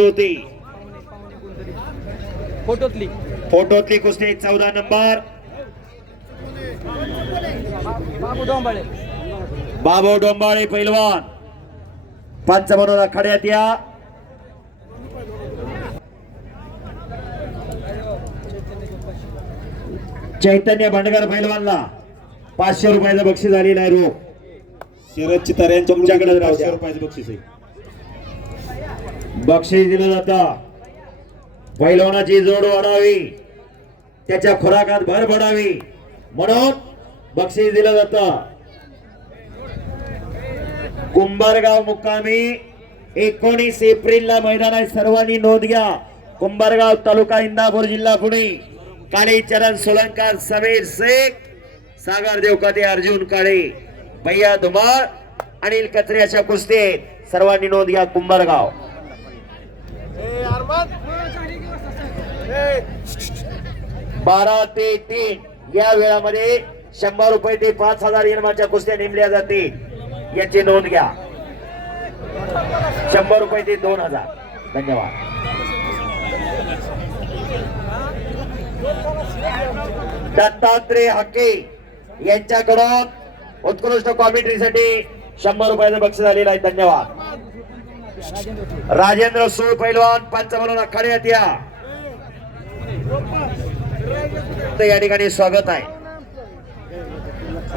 होती फोटोतली. फोटोतली कुस्ती चौदा नंबर. बाबू डोंबाळे. बाबू डोंबाळे पैलवान. पंच म्हणून आखाड्यात या. चैतन्य भांडगर पैलवानला पाचशे रुपयाचं बक्षीस झालेलं आहे रोख. शरद चितार यांच्याकडून तुमच्याकडे पाचशे. रुपयाचं बक्षीस आहे. बक्षीस दिलं जातं. पैलवानाची जोड वाढावी त्याच्या खुराकात भर पडावी. म्हणून बक्षीस दिलं जातं. कुंभारगाव मुक्कामी एकोणीस एप्रिलला मैदान आहे सर्वांनी नोंद घ्या. कुंभारगाव तालुका इंदापूर जिल्हा पुणे. काळीचरण सोलंकार समीर शेख सागर देवकाते अर्जुन काळे भैया धुमाळ अनिल कत्रे अशा कुस्ती सर्वांनी नोंद घ्या कुंभारगाव. बारा ते तीन. या वेळामध्ये शंभर रुपये ते पाच हजार इनमाच्या कुस्त्या नेमल्या जातील. याची नोंद घ्या. शंभर रुपये ते दोन हजार. धन्यवाद. दत्तात्रय हके यांच्याकडून उत्कृष्ट कॉमेंट्रीसाठी शंभर रुपयाचं बक्षीस आलेलं आहे. धन्यवाद. राजेंद्र सूळ पैलवान पंच म्हणून आखाड्यात या तर या ठिकाणी स्वागत आहे.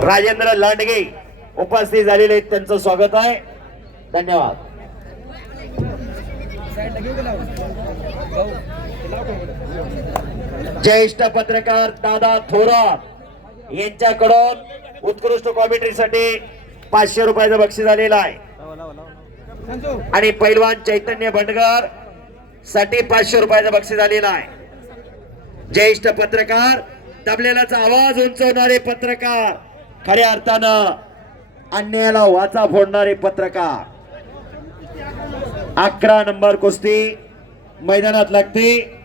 राजेंद्र लांडगे उपस्थित झालेले आहेत त्यांचं स्वागत आहे. धन्यवाद. ज्येष्ठ पत्रकार दादा थोरात यांच्याकडून उत्कृष्ट कॉमेंट्रीसाठी पाचशे रुपयाचं बक्षीस आलेलं आहे. आणि पैलवान चैतन्य भंडगरसाठी पाचशे रुपयाचं बक्षीस आलेलं आहे. ज्येष्ठ पत्रकार तबलेलाचा आवाज उंचवणारे पत्रकार खऱ्या अर्थानं अन्यायाला वाचा फोडणारे पत्रकार. अकरा नंबर कुस्ती मैदानात लागते.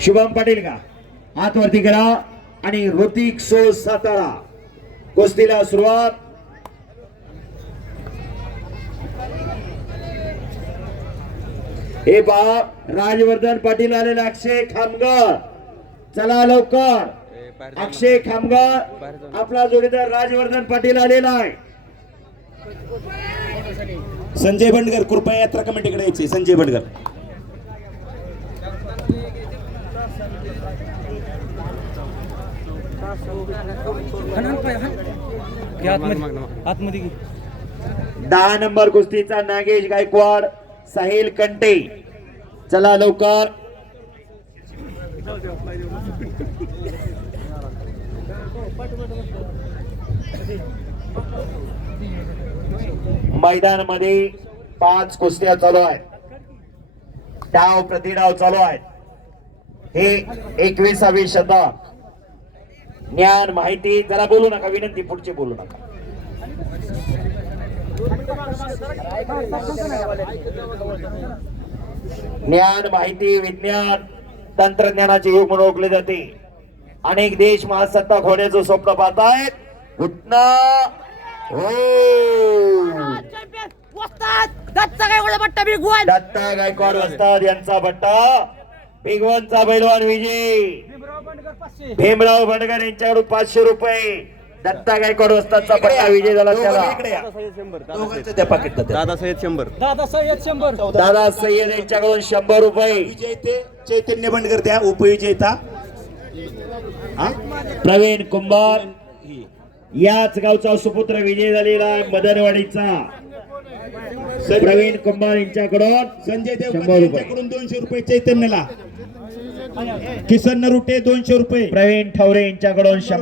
शुभम पाटील का? हात वरती करा आणि ऋतिक सो सातारा. कुस्तीला सुरुवात. हे पहा राजवर्धन पाटील आलेला अक्षय खामगार चला लवकर. अक्षय खामगार आपला जोडीदार राजवर्धन पाटील आलेला आहे. संजय बंडगर कृपया यात्रा कमिटीकडे यायचे. संजय घे. दहा नंबर कुस्तीचा नागेश गायकवाड. साहिल कंटे. चला लवकर. मैदानामध्ये पाच कुस्त्या चालू आहेत. डाव प्रतिडाव चालू आहेत. हे एकविसावी शतक. ज्ञान माहिती जरा बोलू नका विनंती पुढचे बोलू नका. ज्ञान माहिती विज्ञान तंत्रज्ञानाचे युग म्हणून ओळखले जाते. अनेक देश महासत्ताक होण्याचं स्वप्न पाहतायत. घुटना हो. दत्ता गायकवाड वस्ताद यांचा बट्टा भिगवंचा बैलवान विजय. भीमराव भडगर यांच्याकडून पाचशे रुपये. दत्ता गायकवाड वस्तादचा पट्टा विजय झाला त्याला. दोघांचं त्या पाकिटला. दादा सय्यद शंभर. दादा सय्यद शंभर. दादा सय्यद यांच्याकडून शंभर रुपये. विजेते चैतन्य बंडगर द्या उपविजेता. हा? प्रवीण कुंभार. याच गावचा सुपुत्र विजय झालेला आहे मदनवाडीचा प्रवीण कुंभार यांच्याकडून संजय शंभर देवकर रुपये. यांच्याकडून दोनशे रुपये चैतन्यला. किसन नरुटे दोनशे रुपये. प्रवीण ठवरे यांच्याकडून शंभर